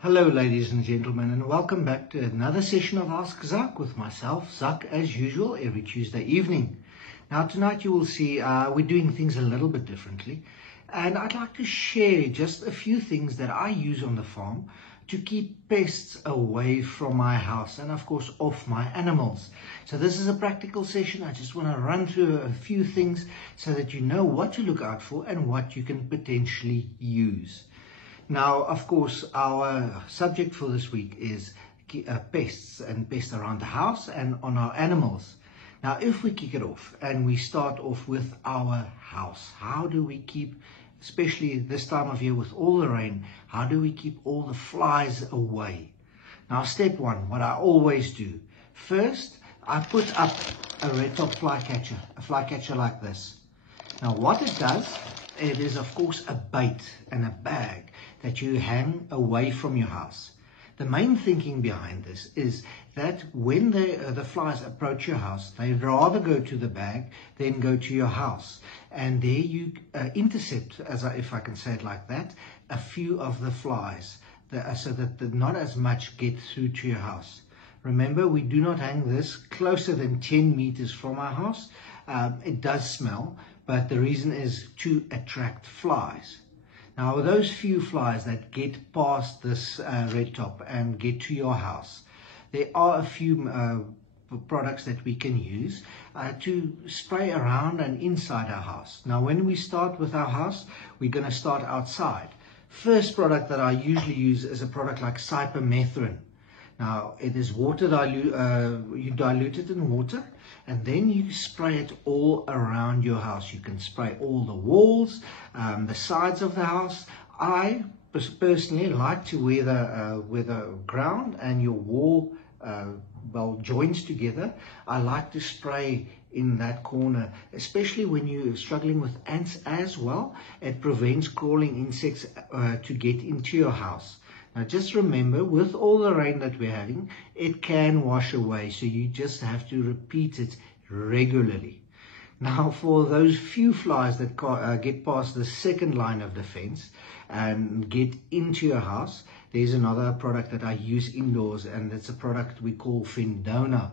Hello ladies and gentlemen, and welcome back to another session of Ask Zak with myself, Zak, as usual, every Tuesday evening. Now tonight you will see we're doing things a little bit differently, and I'd like to share just a few things that I use on the farm to keep pests away from my house and of course off my animals. So this is a practical session. I just want to run through a few things so that you know what to look out for and what you can potentially use. Now, of course, our subject for this week is pests and pests around the house and on our animals. Now, if we kick it off and we start off with our house, how do we keep, especially this time of year with all the rain, how do we keep all the flies away? Now, step one, what I always do, first, I put up a red top flycatcher, a flycatcher like this. Now, what it does, it is, of course, a bait and a bag that you hang away from your house. The main thinking behind this is that when the flies approach your house, they'd rather go to the bag than go to your house. And there you intercept, if I can say it like that, a few of the flies so that not as much get through to your house. Remember, we do not hang this closer than 10 meters from our house. It does smell, but the reason is to attract flies. Now, those few flies that get past this red top and get to your house, there are a few products that we can use to spray around and inside our house. Now, when we start with our house, we're going to start outside. First product that I usually use is a product like cypermethrin. Now, it is water you dilute it in water, and then you spray it all around your house. You can spray all the walls, the sides of the house. I personally like to where the ground and your wall joins together. I like to spray in that corner, especially when you're struggling with ants as well. It prevents crawling insects to get into your house. Now just remember, with all the rain that we're having, it can wash away, so you just have to repeat it regularly. Now, for those few flies that get past the second line of defense and get into your house, there's another product that I use indoors, and it's a product we call Fendona.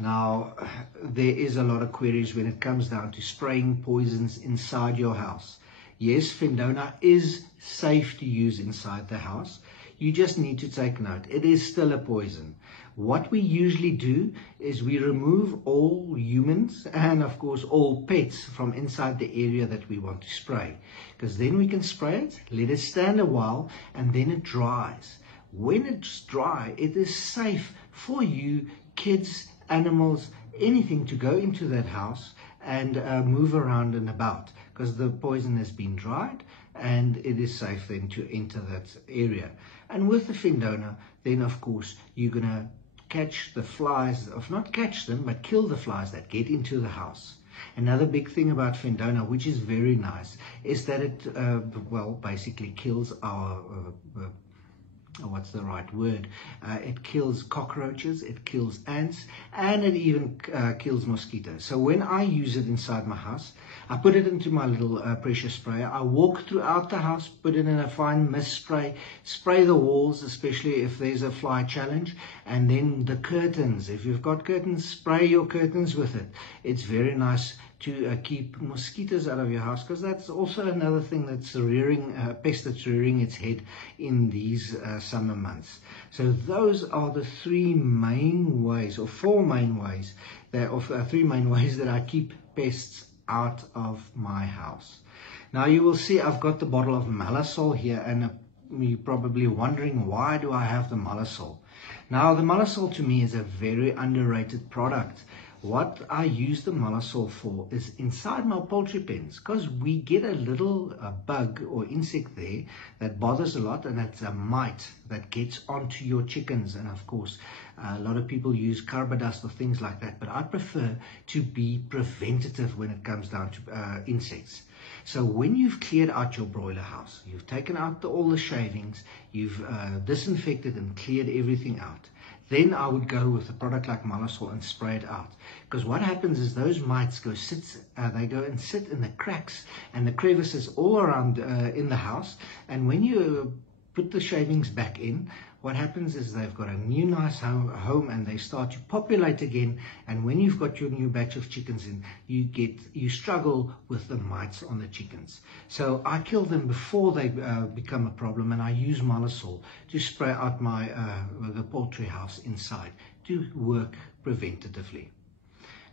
Now, there is a lot of queries when it comes down to spraying poisons inside your house. Yes, Fendona is safe to use inside the house. You just need to take note, it is still a poison. What we usually do is we remove all humans and of course all pets from inside the area that we want to spray. Because then we can spray it, let it stand a while, and then it dries. When it's dry, it is safe for you, kids, animals, anything to go into that house and move around and about, because the poison has been dried and it is safe then to enter that area. And with the Fendona, then of course you're going to catch the flies, or not catch them, but kill the flies that get into the house. Another big thing about Fendona, which is very nice, is that it basically kills our what's the right word? It kills cockroaches, it kills ants, and it even kills mosquitoes. So when I use it inside my house, I put it into my little pressure sprayer. I walk throughout the house, put it in a fine mist spray, spray the walls, especially if there's a fly challenge, and then the curtains. If you've got curtains, spray your curtains with it. It's very nice to keep mosquitoes out of your house, because that's also another thing that's rearing, pest that's rearing its head in these summer months. So those are the three main ways, or four main ways, three main ways that I keep pests out of my house. Now you will see I've got the bottle of Malasol here, and you're probably wondering, why do I have the Malasol? Now the Malasol to me is a very underrated product. What I use the Malasol for is inside my poultry pens, because we get a little bug or insect there that bothers a lot, and it's a mite that gets onto your chickens. And of course, a lot of people use carbidust or things like that, but I prefer to be preventative when it comes down to insects. So when you've cleared out your broiler house, you've taken out all the shavings, you've disinfected and cleared everything out, then I would go with a product like Malasol and spray it out. Because what happens is those mites go and sit in the cracks and the crevices all around in the house. And when you put the shavings back in, what happens is they've got a new nice home and they start to populate again. And when you've got your new batch of chickens in, you struggle with the mites on the chickens. So I kill them before they become a problem, and I use mollisol to spray out the poultry house inside to work preventatively.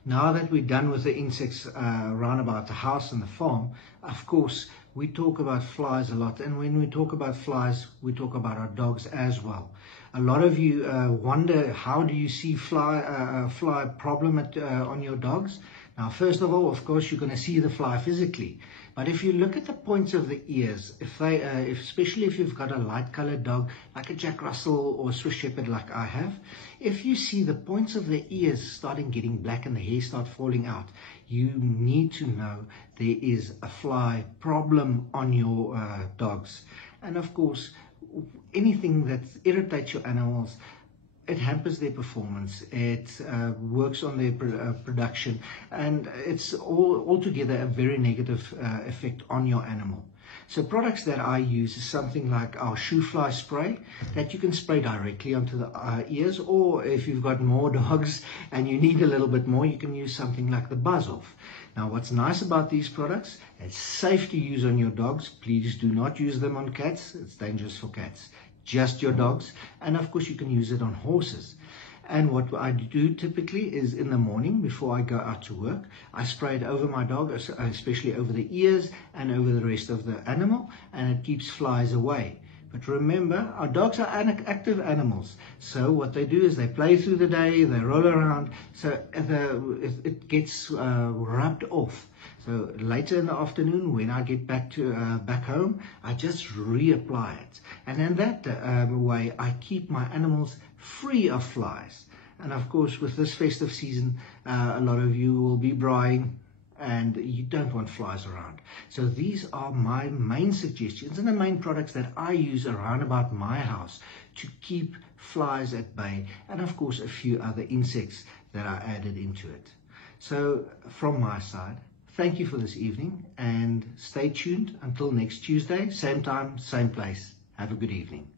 Now that we're done with the insects around about the house and the farm, of course, we talk about flies a lot. And when we talk about flies, we talk about our dogs as well. A lot of you wonder, how do you see fly problem on your dogs? Now, first of all, of course, you're going to see the fly physically. But if you look at the points of the ears, especially if you've got a light-colored dog, like a Jack Russell or a Swiss Shepherd like I have, if you see the points of the ears starting getting black and the hair start falling out, you need to know there is a fly problem on your dogs. And of course, anything that irritates your animals, it hampers their performance, it works on their production, and it's altogether a very negative effect on your animal. So products that I use is something like our shoe fly spray that you can spray directly onto the ears, or if you've got more dogs and you need a little bit more, you can use something like the Buzz Off. Now, what's nice about these products, it's safe to use on your dogs. Please do not use them on cats. It's dangerous for cats. Just your dogs. And of course, you can use it on horses. And what I do typically is in the morning before I go out to work, I spray it over my dog, especially over the ears and over the rest of the animal, and it keeps flies away. But remember, our dogs are active animals. So what they do is they play through the day, they roll around, so it gets rubbed off. So later in the afternoon, when I get back home, I just reapply it. And in that way, I keep my animals free of flies. And of course, with this festive season, a lot of you will be braaiing, and you don't want flies around. So these are my main suggestions and the main products that I use around about my house to keep flies at bay, and of course a few other insects that are added into it. So from my side, thank you for this evening, and stay tuned until next Tuesday, same time, same place. Have a good evening.